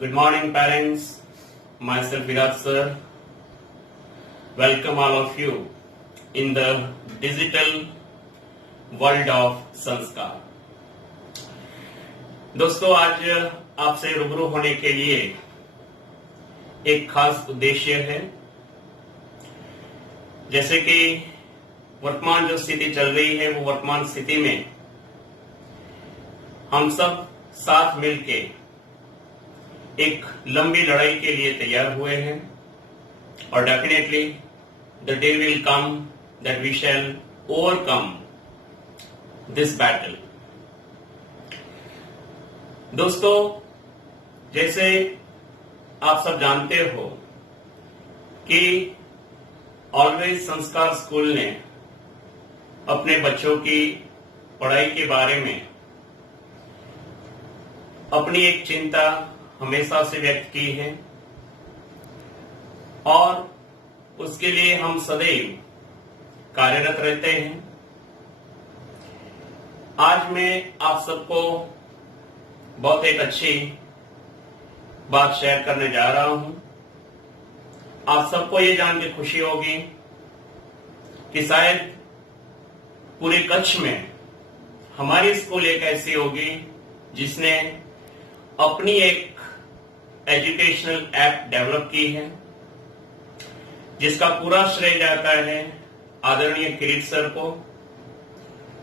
Good morning, parents. Myself, Virat sir. Welcome all of you in the digital world of संस्कार. दोस्तों, आज आपसे रूबरू होने के लिए एक खास उद्देश्य है. जैसे कि वर्तमान जो स्थिति चल रही है, वो वर्तमान स्थिति में हम सब साथ मिलके एक लंबी लड़ाई के लिए तैयार हुए हैं और definitely the day will come that we shall overcome this battle. दोस्तों, जैसे आप सब जानते हो कि ऑलवेज संस्कार स्कूल ने अपने बच्चों की पढ़ाई के बारे में अपनी एक चिंता हमेशा से व्यक्त की है और उसके लिए हम सदैव कार्यरत रहते हैं. आज मैं आप सबको बहुत एक अच्छी बात शेयर करने जा रहा हूं. आप सबको ये जान के खुशी होगी कि शायद पूरे कच्छ में हमारी स्कूल एक ऐसी होगी जिसने अपनी एक एजुकेशनल ऐप डेवलप की है, जिसका पूरा श्रेय जाता है आदरणीय किरीट सर को,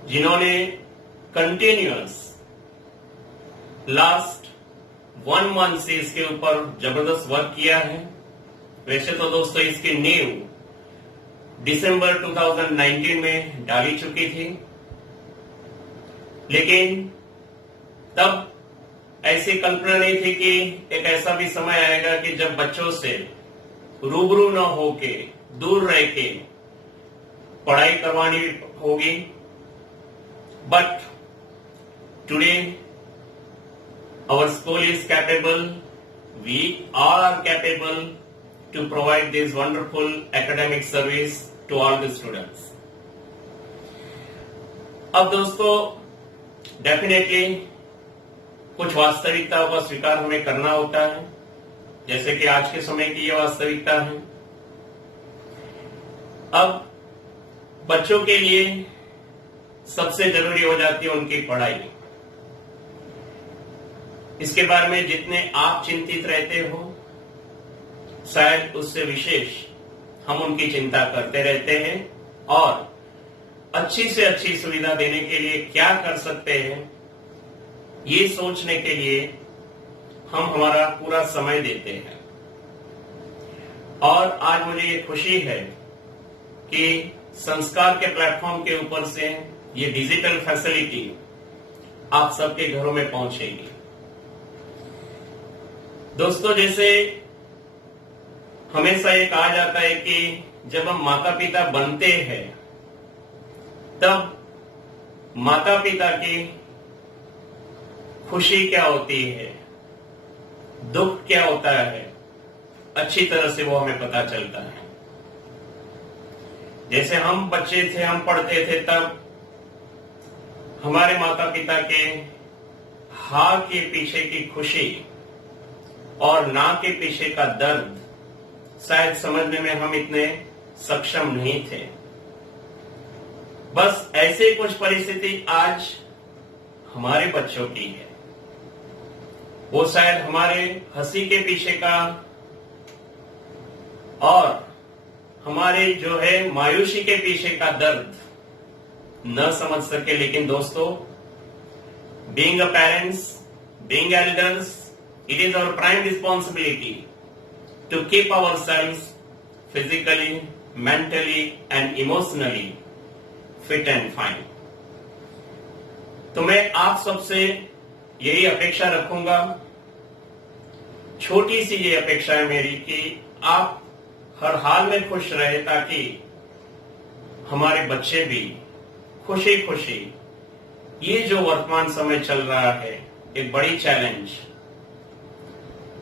जिन्होंने कंटिन्यूअस लास्ट 1 मंथ से इसके ऊपर जबरदस्त वर्क किया है. वैसे तो दोस्तों इसकी नींव दिसंबर 2019 में डाली चुकी थी, लेकिन तब ऐसी कल्पना नहीं थी कि एक ऐसा भी समय आएगा कि जब बच्चों से रूबरू न होके, दूर रह के पढ़ाई करवानी होगी. But today our school is capable, we all are capable to provide this wonderful academic service to all the students. अब दोस्तों, डेफिनेटली कुछ वास्तविकताओं का स्वीकार हमें करना होता है, जैसे कि आज के समय की यह वास्तविकता है. अब बच्चों के लिए सबसे जरूरी हो जाती है उनकी पढ़ाई. इसके बारे में जितने आप चिंतित रहते हो, शायद उससे विशेष हम उनकी चिंता करते रहते हैं और अच्छी से अच्छी सुविधा देने के लिए क्या कर सकते हैं, ये सोचने के लिए हम हमारा पूरा समय देते हैं. और आज मुझे ये खुशी है कि संस्कार के प्लेटफॉर्म के ऊपर से ये डिजिटल फैसिलिटी आप सबके घरों में पहुंचेगी. दोस्तों, जैसे हमेशा ये कहा जाता है कि जब हम माता पिता बनते हैं तब माता पिता की खुशी क्या होती है, दुख क्या होता है, अच्छी तरह से वो हमें पता चलता है. जैसे हम बच्चे थे, हम पढ़ते थे, तब हमारे माता पिता के हा के पीछे की खुशी और ना के पीछे का दर्द शायद समझने में हम इतने सक्षम नहीं थे. बस ऐसे कुछ परिस्थिति आज हमारे बच्चों की है. वो शायद हमारे हंसी के पीछे का और हमारे जो है मायूसी के पीछे का दर्द न समझ सके. लेकिन दोस्तों, being a parents, being elders, it is our prime responsibility to keep ourselves physically, mentally and emotionally fit and fine. तो मैं आप सबसे यही अपेक्षा रखूंगा, छोटी सी ये अपेक्षा है मेरी, कि आप हर हाल में खुश रहे ताकि हमारे बच्चे भी खुशी खुशी ये जो वर्तमान समय चल रहा है, एक बड़ी चैलेंज,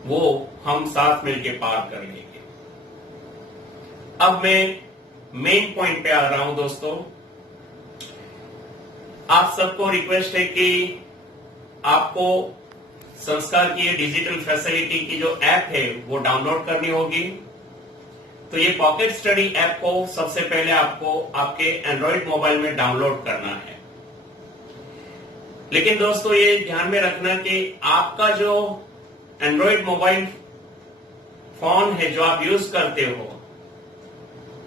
वो हम साथ मिलकर पार कर लेंगे. अब मैं मेन पॉइंट पे आ रहा हूं. दोस्तों, आप सबको रिक्वेस्ट है कि आपको संस्कार की ये डिजिटल फैसिलिटी की जो ऐप है वो डाउनलोड करनी होगी। तो ये पॉकेट स्टडी ऐप को सबसे पहले आपको आपके एंड्रॉइड मोबाइल में डाउनलोड करना है। लेकिन दोस्तों ये ध्यान में रखना कि आपका जो एंड्रॉइड मोबाइल फोन है जो आप यूज करते हो,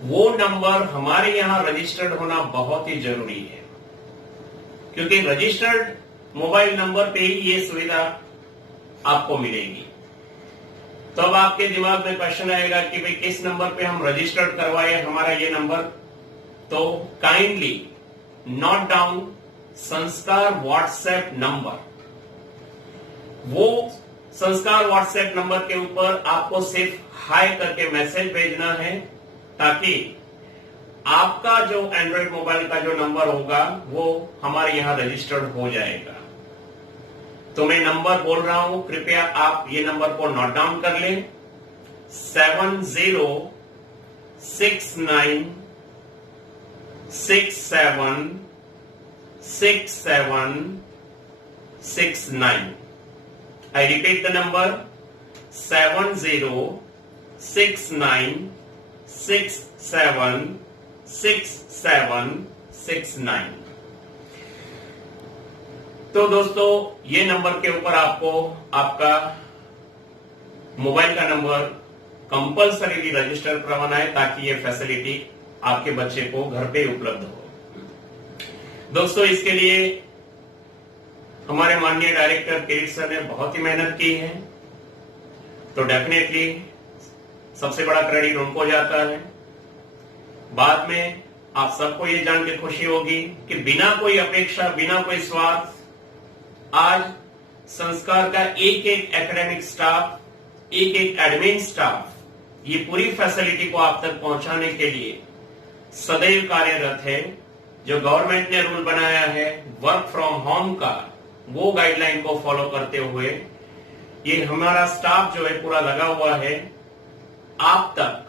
वो नंबर हमारे यहां रजिस्टर्ड होना बहुत ही जरूरी है, क्योंकि रजिस्टर्ड मोबाइल नंबर पे ही ये सुविधा आपको मिलेगी। तो अब आपके दिमाग में क्वेश्चन आएगा कि भाई किस नंबर पे हम रजिस्टर्ड करवाए हमारा ये नंबर। तो काइंडली नोट डाउन संस्कार व्हाट्सएप नंबर। वो संस्कार व्हाट्सएप नंबर के ऊपर आपको सिर्फ हाय करके मैसेज भेजना है, ताकि आपका जो एंड्रॉइड मोबाइल का जो नंबर होगा वो हमारे यहां रजिस्टर्ड हो जाएगा। तो मैं नंबर बोल रहा हूं, कृपया आप ये नंबर को नोट डाउन कर लें। 7069676769। I repeat the number 7069676769। तो दोस्तों ये नंबर के ऊपर आपको आपका मोबाइल का नंबर कंपलसरीली रजिस्टर करवाना है, ताकि ये फैसिलिटी आपके बच्चे को घर पे उपलब्ध हो। दोस्तों इसके लिए हमारे माननीय डायरेक्टर किरीट सर ने बहुत ही मेहनत की है, तो डेफिनेटली सबसे बड़ा क्रेडिट उनको जाता है। बाद में आप सबको ये जान के खुशी होगी कि बिना कोई अपेक्षा, बिना कोई स्वार्थ, आज संस्कार का एक एक एकेडमिक स्टाफ, एक एक एडमिन स्टाफ ये पूरी फैसिलिटी को आप तक पहुंचाने के लिए सदैव कार्यरत है। जो गवर्नमेंट ने रूल बनाया है वर्क फ्रॉम होम का, वो गाइडलाइन को फॉलो करते हुए ये हमारा स्टाफ जो है पूरा लगा हुआ है आप तक,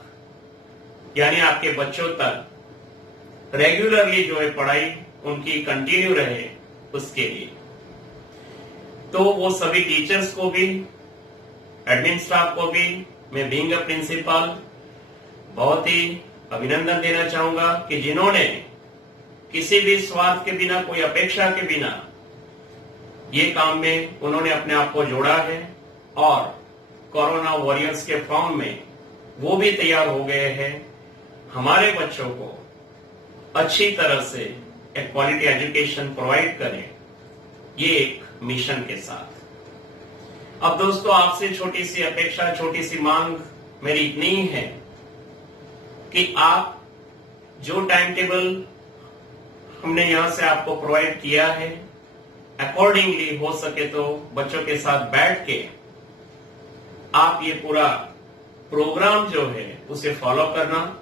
यानी आपके बच्चों तक रेगुलरली जो है पढ़ाई उनकी कंटिन्यू रहे उसके लिए। तो वो सभी टीचर्स को भी, एडमिन स्टाफ को भी मैं बीइंग अ प्रिंसिपल बहुत ही अभिनंदन देना चाहूंगा कि जिन्होंने किसी भी स्वार्थ के बिना, कोई अपेक्षा के बिना ये काम में उन्होंने अपने आप को जोड़ा है, और कोरोना वॉरियर्स के फॉर्म में वो भी तैयार हो गए हैं हमारे बच्चों को अच्छी तरह से एक क्वालिटी एजुकेशन प्रोवाइड करें, ये एक मिशन के साथ। अब दोस्तों आपसे छोटी सी अपेक्षा, छोटी सी मांग मेरी इतनी ही है कि आप जो टाइम टेबल हमने यहां से आपको प्रोवाइड किया है, अकॉर्डिंगली हो सके तो बच्चों के साथ बैठ के आप ये पूरा प्रोग्राम जो है उसे फॉलो करना।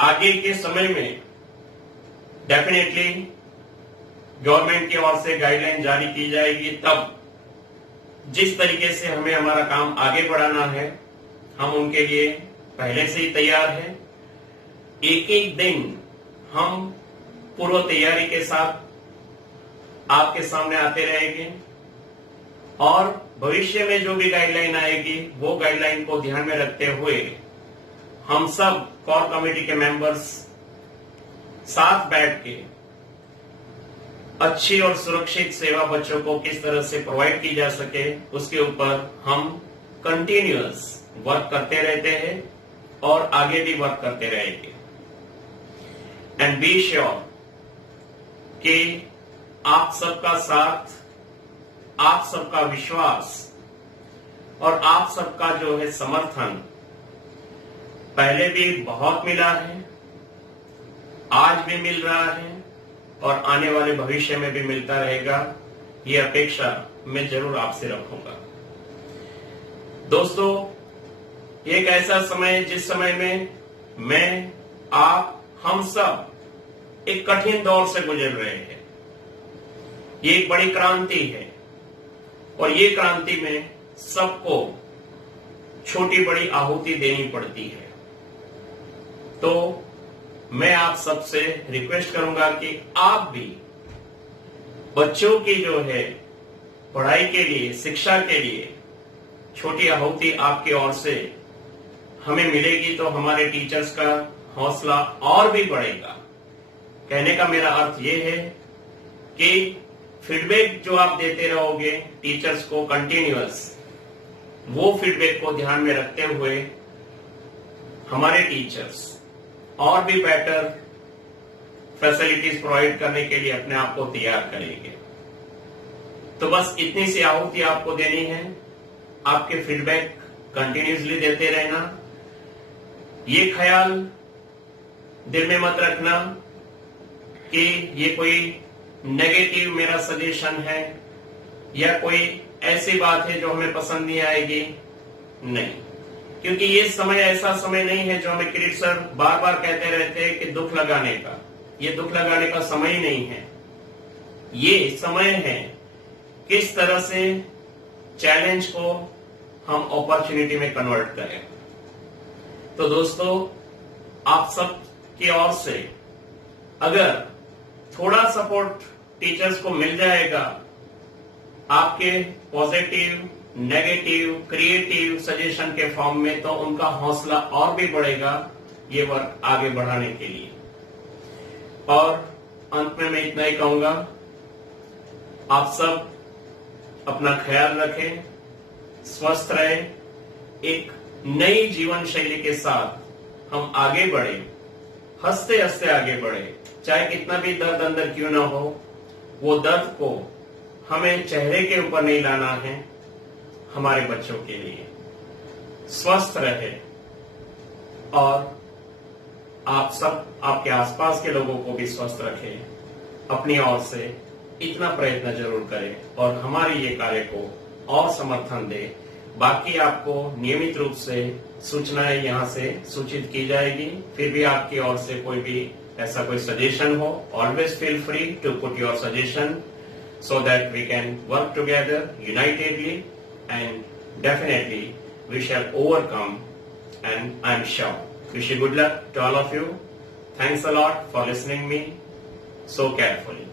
आगे के समय में डेफिनेटली गवर्नमेंट की ओर से गाइडलाइन जारी की जाएगी, तब जिस तरीके से हमें हमारा काम आगे बढ़ाना है हम उनके लिए पहले से ही तैयार हैं। एक एक दिन हम पूर्व तैयारी के साथ आपके सामने आते रहेंगे, और भविष्य में जो भी गाइडलाइन आएगी वो गाइडलाइन को ध्यान में रखते हुए हम सब कोर कमेटी के मेंबर्स साथ बैठ के अच्छी और सुरक्षित सेवा बच्चों को किस तरह से प्रोवाइड की जा सके उसके ऊपर हम कंटिन्यूअस वर्क करते रहते हैं और आगे भी वर्क करते रहेंगे। एंड बी श्योर कि आप सबका साथ, आप सबका विश्वास और आप सबका जो है समर्थन पहले भी बहुत मिला है, आज भी मिल रहा है और आने वाले भविष्य में भी मिलता रहेगा। ये अपेक्षा मैं जरूर आपसे रखूंगा। दोस्तों एक ऐसा समय जिस समय में मैं, आप, हम सब एक कठिन दौर से गुजर रहे हैं। ये एक बड़ी क्रांति है और ये क्रांति में सबको छोटी बड़ी आहुति देनी पड़ती है। तो मैं आप सबसे रिक्वेस्ट करूंगा कि आप भी बच्चों की जो है पढ़ाई के लिए, शिक्षा के लिए छोटी आहुति आपकी ओर से हमें मिलेगी तो हमारे टीचर्स का हौसला और भी बढ़ेगा। कहने का मेरा अर्थ ये है कि फीडबैक जो आप देते रहोगे टीचर्स को कंटिन्यूअस, वो फीडबैक को ध्यान में रखते हुए हमारे टीचर्स और भी बेटर फैसिलिटीज प्रोवाइड करने के लिए अपने आप को तैयार करेंगे। तो बस इतनी सी आहुति आपको देनी है, आपके फीडबैक कंटिन्यूसली देते रहना। ये ख्याल दिल में मत रखना कि ये कोई नेगेटिव मेरा सजेशन है या कोई ऐसी बात है जो हमें पसंद नहीं आएगी, नहीं, क्योंकि ये समय ऐसा समय नहीं है जो हमें किरीट सर बार बार कहते रहते हैं कि दुख लगाने का। ये दुख लगाने का समय ही नहीं है, ये समय है किस तरह से चैलेंज को हम अपॉर्चुनिटी में कन्वर्ट करें। तो दोस्तों, आप सब की ओर से अगर थोड़ा सपोर्ट टीचर्स को मिल जाएगा आपके पॉजिटिव, नेगेटिव, क्रिएटिव सजेशन के फॉर्म में, तो उनका हौसला और भी बढ़ेगा ये वर्क आगे बढ़ाने के लिए। और अंत में मैं इतना ही कहूंगा, आप सब अपना ख्याल रखें, स्वस्थ रहें, एक नई जीवन शैली के साथ हम आगे बढ़े, हंसते हंसते आगे बढ़े। चाहे कितना भी दर्द अंदर क्यों ना हो, वो दर्द को हमें चेहरे के ऊपर नहीं लाना है। हमारे बच्चों के लिए स्वस्थ रहे और आप सब आपके आसपास के लोगों को भी स्वस्थ रखें। अपनी ओर से इतना प्रयत्न जरूर करें और हमारे ये कार्य को और समर्थन दें। बाकी आपको नियमित रूप से सूचनाएं यहाँ से सूचित की जाएगी। फिर भी आपकी ओर से कोई भी ऐसा कोई सजेशन हो, always feel free to put your suggestion so that we can work together unitedly and definitely we shall overcome, and I'm sure. Wish you good luck to all of you. Thanks a lot for listening me so carefully.